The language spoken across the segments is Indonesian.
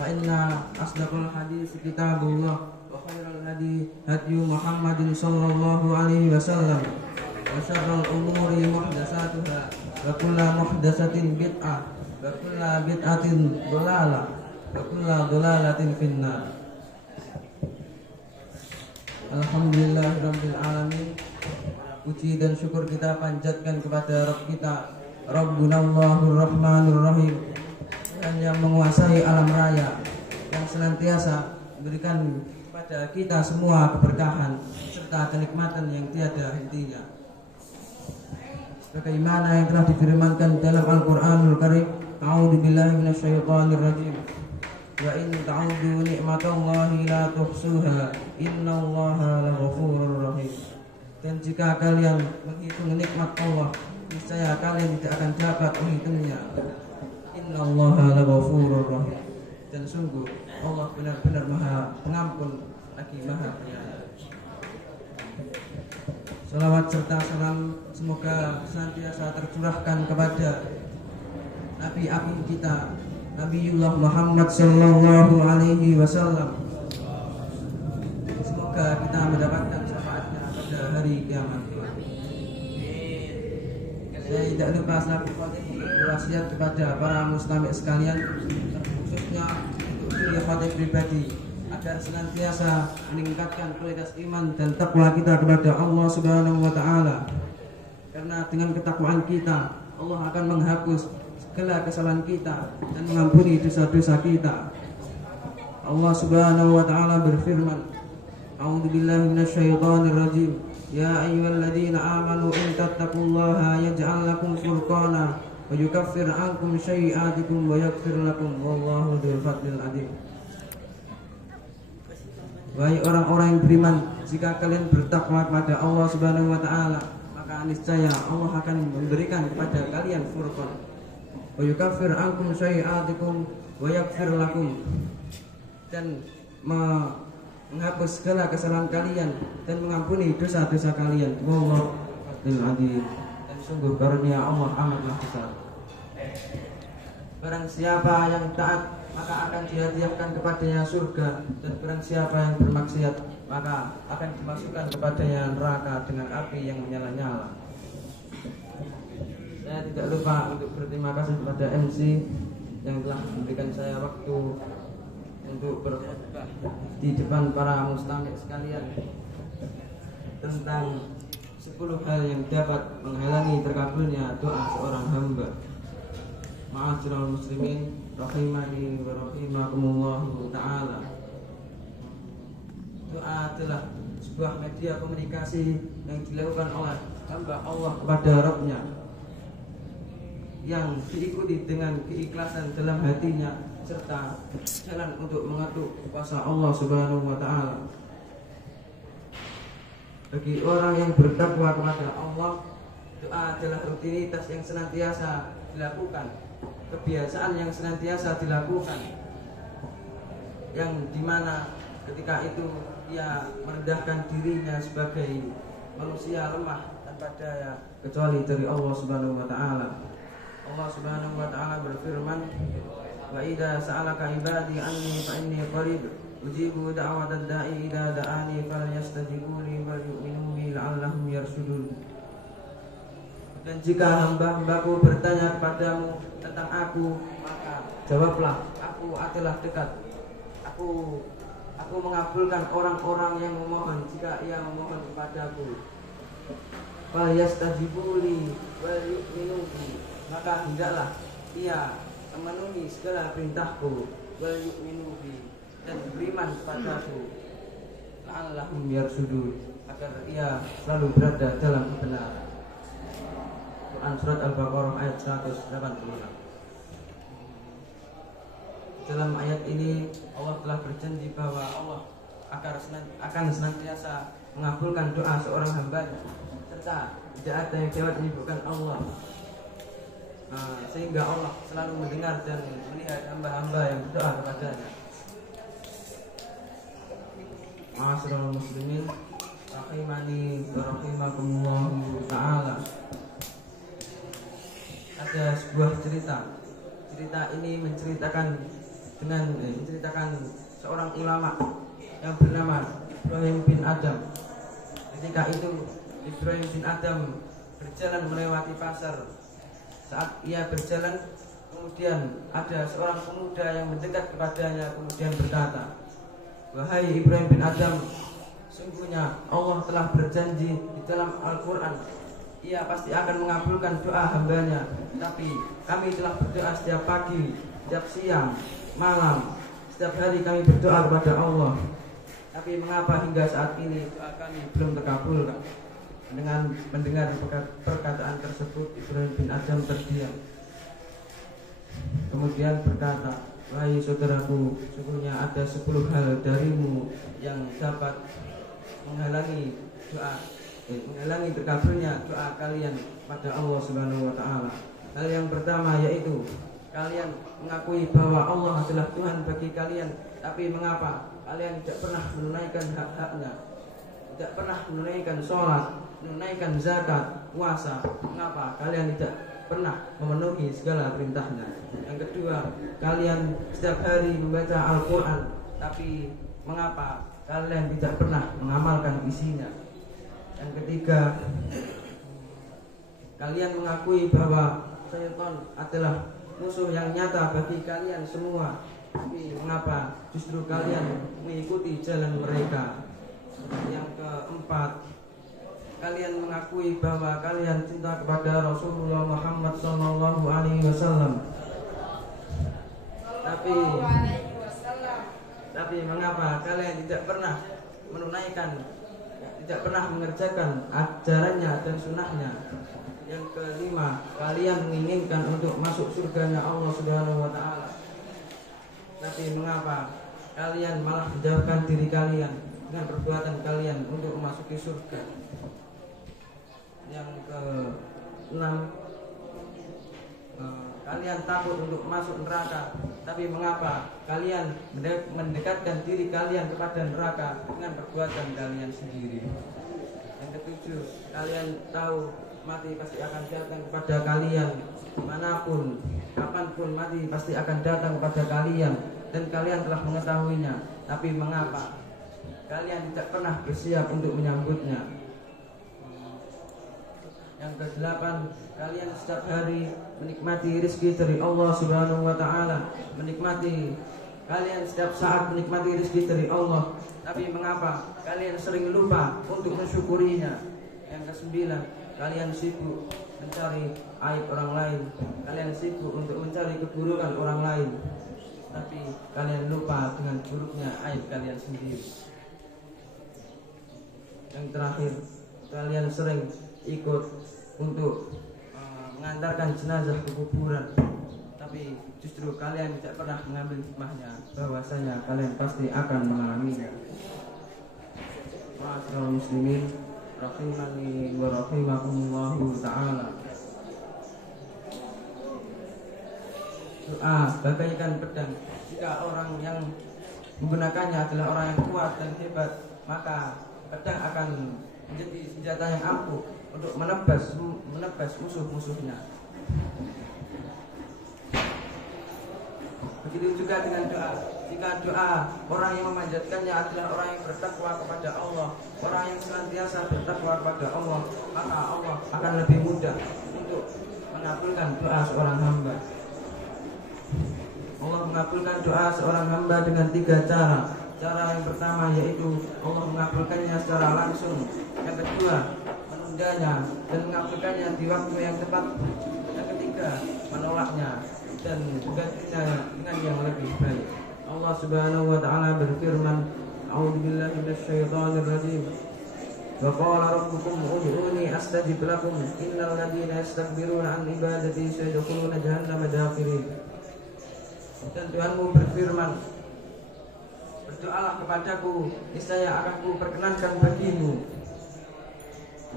فإن أصدق الحديث كتاب الله وخير الهدي هدي محمد صلى الله عليه وسلم وشر الأمور محدثاتها وكل محدثة بدعة وكل بدعة ضلالة وكل ضلالة في النار. Alhamdulillahirabbil alamin. Puji dan syukur kita panjatkan kepada Rabb kita, Rabbunallahur Rahmanur Rahim, yang menguasai alam raya, yang senantiasa memberikan kepada kita semua keberkahan serta kenikmatan yang tiada hentinya. Sebagaimana yang telah difirmankan dalam Al-Qur'anul Karim, A'udzubillahi minasyaitonir rajim. Wa in ta'udu ni'matallahi la tuhsuha innallaha laghafurur rahim. Dan jika kalian menghitung nikmat Allah, niscaya kalian tidak akan dapat menghitungnya. Innallaha laghafurur rahim. Dan sungguh Allah benar-benar Maha Pengampun lagi Maha Penyayang. Salawat serta salam semoga senantiasa tercurahkan kepada Nabi Agung kita, Nabiullah Muhammad sallallahu alaihi wasallam. Semoga kita mendapatkan syafaatnya pada hari kiamat. Saya tidak lupa selaku khatib berwasiat kepada para muslimik sekalian, khususnya untuk diri khatib pribadi, agar senantiasa meningkatkan kualitas iman dan takwa kita kepada Allah Subhanahu wa taala. Karena dengan ketakwaan kita, Allah akan menghapus segala kesalahan kita dan mengampuni dosa-dosa kita. Allah Subhanahu wa taala berfirman, A'udzubillahi minasyaitonir rajim. Ya ayyuhalladzina amanu in tattaqullaha yaj'al lakum furqana wa yukaffir 'ankum sayyi'atikum wa yaghfir lakum wallahu dzul fadlil 'adzim. Wahai orang-orang yang beriman, jika kalian bertakwa kepada Allah Subhanahu wa taala, maka niscaya Allah akan memberikan kepada kalian furqan. Wa yukaffir ankum sayyi'atikum wa yaghfir lakum, dan menghapus segala kesalahan kalian dan mengampuni dosa-dosa kalian. Wallahu adzul adzim. Dan sungguh karunia Allah amatlah besar. Barang siapa yang taat, maka akan dihadiahkan kepadanya surga, dan barang siapa yang bermaksiat, maka akan dimasukkan kepadanya neraka dengan api yang menyala-nyala. Saya tidak lupa untuk berterima kasih kepada MC yang telah memberikan saya waktu untuk berkhutbah di depan para mustamik sekalian tentang 10 hal yang dapat menghalangi terkabulnya doa seorang hamba. Ma'asyiral muslimin rahimani wa rahimakumullahu ta'ala. Doa adalah sebuah media komunikasi yang dilakukan oleh hamba Allah kepada Rabb-Nya, yang diikuti dengan keikhlasan dalam hatinya serta jalan untuk mengetuk kuasa Allah Subhanahu wa taala. Bagi orang yang bertakwa kepada Allah, doa adalah rutinitas yang senantiasa dilakukan, kebiasaan yang senantiasa dilakukan, yang dimana ketika itu ia merendahkan dirinya sebagai manusia lemah tanpa daya kecuali dari Allah Subhanahu wa taala. Allah Subhanahu wa taala berfirman, wa idza sa'alaka ibadi anni fa inni qarib ujibu da'watad da'i idza da'ani falyastajibu li wa yu'minu bi la'allahum yarshudun. Dan jika hamba-hambaku bertanya kepadamu tentang aku, maka jawablah, aku adalah dekat. Aku mengabulkan orang-orang yang memohon jika ia memohon kepadaku. Falyastajibu li wa yu'minu bi, maka hendaklah ia memenuhi segala perintahku, wal yu'minu bi, dan beriman kepadaku, la'allahum yarsudun, agar ia selalu berada dalam kebenaran. Quran surat Al-Baqarah ayat 186. Dalam ayat ini Allah telah berjanji bahwa Allah akan senantiasa mengabulkan doa seorang hamba-Nya, serta tidak ada yang dapat menyibukkan Allah. Sehingga Allah selalu mendengar dan melihat hamba-hamba yang berdoa kepadanya. Ma'asyiral muslimin rahimani wa rahimakumullahu ta'ala. Ada sebuah cerita ini menceritakan dengan menceritakan seorang ulama yang bernama Ibrahim bin Adam. Ketika itu Ibrahim bin Adam berjalan melewati pasar. Saat ia berjalan, kemudian ada seorang pemuda yang mendekat kepadanya, kemudian berkata, "Wahai Ibrahim bin Adam, sungguhnya Allah telah berjanji di dalam Al-Quran, Ia pasti akan mengabulkan doa hambanya. Tapi kami telah berdoa setiap pagi, setiap siang, malam, setiap hari kami berdoa kepada Allah. Tapi mengapa hingga saat ini doa kami belum terkabul?" Dengan mendengar perkataan tersebut, Ibrahim bin Adam terdiam. Kemudian berkata, "Wahai saudaraku, sesungguhnya ada 10 hal darimu yang dapat menghalangi terkabulnya doa kalian pada Allah Subhanahu wa taala. Hal yang pertama yaitu kalian mengakui bahwa Allah adalah Tuhan bagi kalian, tapi mengapa kalian tidak pernah menunaikan hak-haknya? Tidak pernah menunaikan sholat, menunaikan zakat, puasa. Mengapa kalian tidak pernah memenuhi segala perintahnya? Yang kedua, kalian setiap hari membaca Al-Quran, tapi mengapa kalian tidak pernah mengamalkan isinya? Yang ketiga, kalian mengakui bahwa syaitan adalah musuh yang nyata bagi kalian semua, tapi mengapa justru kalian mengikuti jalan mereka? Yang keempat, kalian mengakui bahwa kalian cinta kepada Rasulullah Muhammad SAW, tapi mengapa kalian tidak pernah menunaikan, tidak pernah mengerjakan ajarannya dan sunnahnya? Yang kelima, kalian menginginkan untuk masuk surganya Allah Subhanahu wa taala, tapi mengapa kalian malah menjauhkan diri kalian dengan perbuatan kalian untuk memasuki surga? Yang keenam, kalian takut untuk masuk neraka, tapi mengapa kalian mendekatkan diri kalian kepada neraka dengan perbuatan kalian sendiri? Yang ketujuh, kalian tahu mati pasti akan datang kepada kalian, dimanapun, kapanpun mati pasti akan datang kepada kalian, dan kalian telah mengetahuinya, tapi mengapa kalian tidak pernah bersiap untuk menyambutnya? Yang kedelapan, kalian setiap hari menikmati rezeki dari Allah Subhanahu wa taala, kalian setiap saat menikmati rezeki dari Allah, tapi mengapa kalian sering lupa untuk mensyukurinya? Yang kesembilan, kalian sibuk mencari aib orang lain, kalian sibuk untuk mencari keburukan orang lain, tapi kalian lupa dengan buruknya aib kalian sendiri. Yang terakhir, kalian sering ikut untuk mengantarkan jenazah ke kuburan, tapi justru kalian tidak pernah mengambil hikmahnya, bahwasanya kalian pasti akan mengalaminya. Ma'asyiral muslimin, rahimani wa rahimakumullahu ta'ala. Doa bagaikan pedang. Jika orang yang menggunakannya adalah orang yang kuat dan hebat, maka pedang akan menjadi senjata yang ampuh untuk menebas musuh-musuhnya. Begitu juga dengan doa. Jika doa orang yang memanjatkannya adalah orang yang bertakwa kepada Allah, orang yang senantiasa bertakwa kepada Allah, maka Allah akan lebih mudah untuk mengabulkan doa seorang hamba. Allah mengabulkan doa seorang hamba dengan 3 cara. Cara yang pertama yaitu Allah mengabulkannya secara langsung. Yang kedua, menundanya dan mengabulkannya di waktu yang tepat. Yang ketiga, menolaknya dan menggantinya dengan yang lebih baik. Allah Subhanahu wa taala berfirman, "A'udzubillahi minasyaitonir rajim. Wa qala rabbukum ud'uni astajib lakum. Innal ladzina yastakbiruna an ibadati sayadkhuluna jahannama dakhirin." Dan Tuhanmu berfirman, "Berdoalah kepadaku, niscaya akan kuperkenankan bagimu.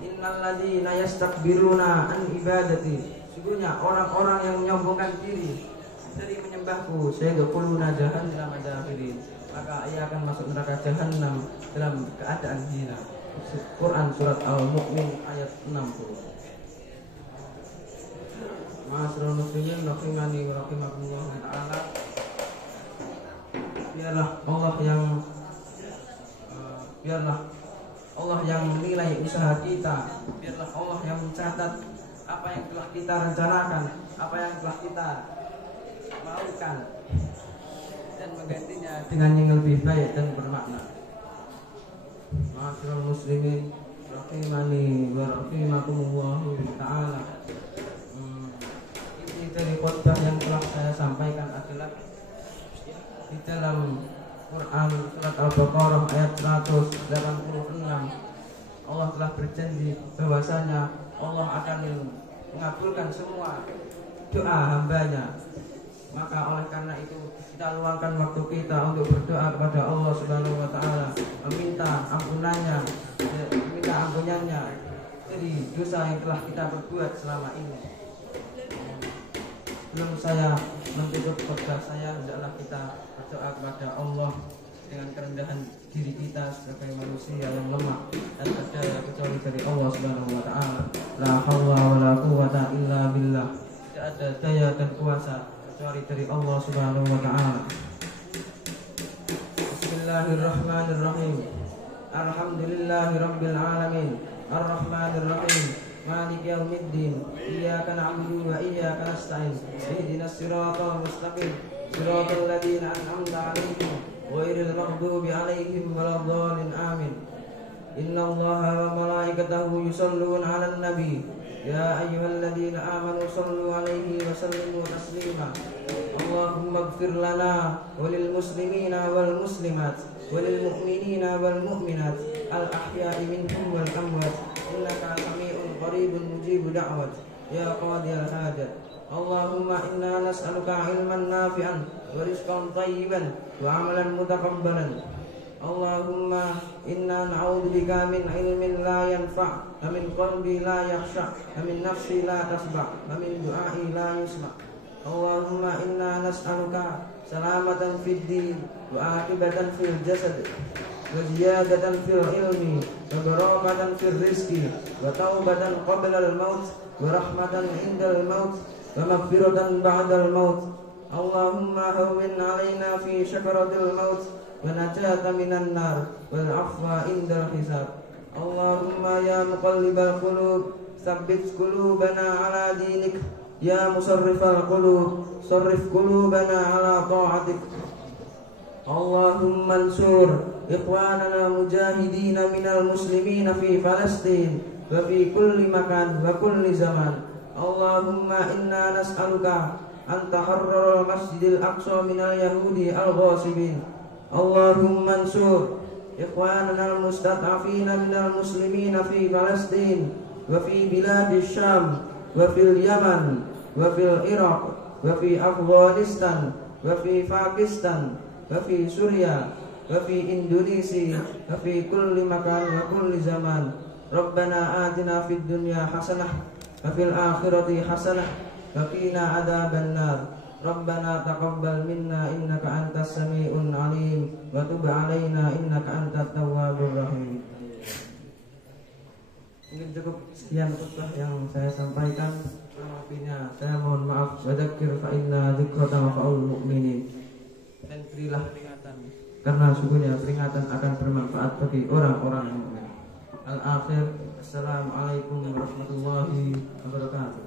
Innal ladzina yastakbiruna an ibadati." Sesungguhnya orang-orang yang menyombongkan diri dari menyembahku, sayadkhuluna jahannama dakhirin, maka ia akan masuk neraka jahanam dalam keadaan hina. Quran surat Al-Mu'min ayat 60. Ma'asyiral muslimin rahimani wa rahimakumullah ta'ala. biarlah Allah yang menilai usaha kita, biarlah Allah yang mencatat apa yang telah kita rencanakan, apa yang telah kita maukan, dan menggantinya dengan yang lebih baik dan bermakna. Ma'asyiral muslimin rahimani wa rahimakumullahu ta'ala. Ini dari khutbah yang telah saya sampaikan adalah di dalam Quran surat Al-Baqarah ayat 186. Allah telah berjanji bahwasanya Allah akan mengabulkan semua doa hambanya. Maka oleh karena itu kita luangkan waktu kita untuk berdoa kepada Allah Subhanahu wa taala, meminta ampunannya, meminta ampunannya dari dosa yang telah kita perbuat selama ini. Sebelum saya menutup khutbah saya, hendaklah kita berdoa kepada Allah dengan kerendahan diri kita sebagai manusia yang lemah dan ada kecuali dari Allah Subhanahu wa taala. La haula wala quwwata illa billah. Tidak ada daya dan kuasa kecuali dari Allah Subhanahu wa taala. Bismillahirrahmanirrahim. Alhamdulillahirabbil alamin. Arrahmanir rahim. Maliki yaumiddin. Iyyaka na'budu wa iyyaka nasta'in. Ihdinas siratal mustaqim. Siratal ladzina an'amta 'alaihim ghairil maghdubi 'alaihim waladdallin. Amin. Innallaha wa malaikatahu yusholluna 'alan nabi. Ya ayyuhalladzina amanu shallu 'alaihi wa sallimu taslima. Allahumma ighfir lana walil muslimina wal muslimat walil mu'minina wal mu'minat al ahya'i minhum wal amwat innaka sami'un qaribun mujibud da'wat ya qadiyal hajat. Allahumma inna nas'aluka ilman nafi'an wa rizqan thayyiban wa amalan mutaqabbalan. Allahumma inna na'udzubika min ilmin la yanfa' wa min qalbi la yakhsha' wa min nafsi la tasba' wa min du'a'i la yusma'. Allahumma inna nas'aluka salamatan fid din wa aqibatan fil jasad wa ziyadatan fil ilmi wa barakatan fil rizqi wa taubatan qabla al maut wa rahmatan indal maut wa maghfiratan ba'dal maut. Allahumma hawwin 'alaina fi syakaratil maut wa najata minan nar wal 'afwa indal hisab. Allahumma ya muqallibal qulub tsabbit qulubana 'ala dinik. Ya musarrifal qulub sarrif qulubana 'ala ta'atik. Allahumma ansur ikhwanana mujahidina minal muslimina fi Palestin wa fi kulli makan wa kulli zaman. Allahumma inna nas'aluka an taharrar masjidil aqsa minal yahudi al-ghasibin. Allahumma ansur ikhwanana al-mustad'afina minal muslimina fi Palestin wa fi biladis Syam wa fil Yaman wa fil Iraq wa fi Afghanistan wa fi Pakistan wa fi Suriah wa fi Indonesia wa fi kulli makan wa kulli zaman. Rabbana atina fid dunya hasanah wa fil akhirati hasanah wa qina adzaban nar. Rabbana taqabbal minna innaka antas sami'un 'alim wa tub 'alaina innaka antat tawwabur rahim. Mungkin cukup sekian khutbah yang saya sampaikan. Artinya saya mohon maaf. Wadzakir fa inna dzikra tanfa'ul mu'minin. Dan berilah peringatan karena sungguhnya peringatan akan bermanfaat bagi orang-orang yang mukmin. Al-akhir. Assalamualaikum warahmatullahi wabarakatuh.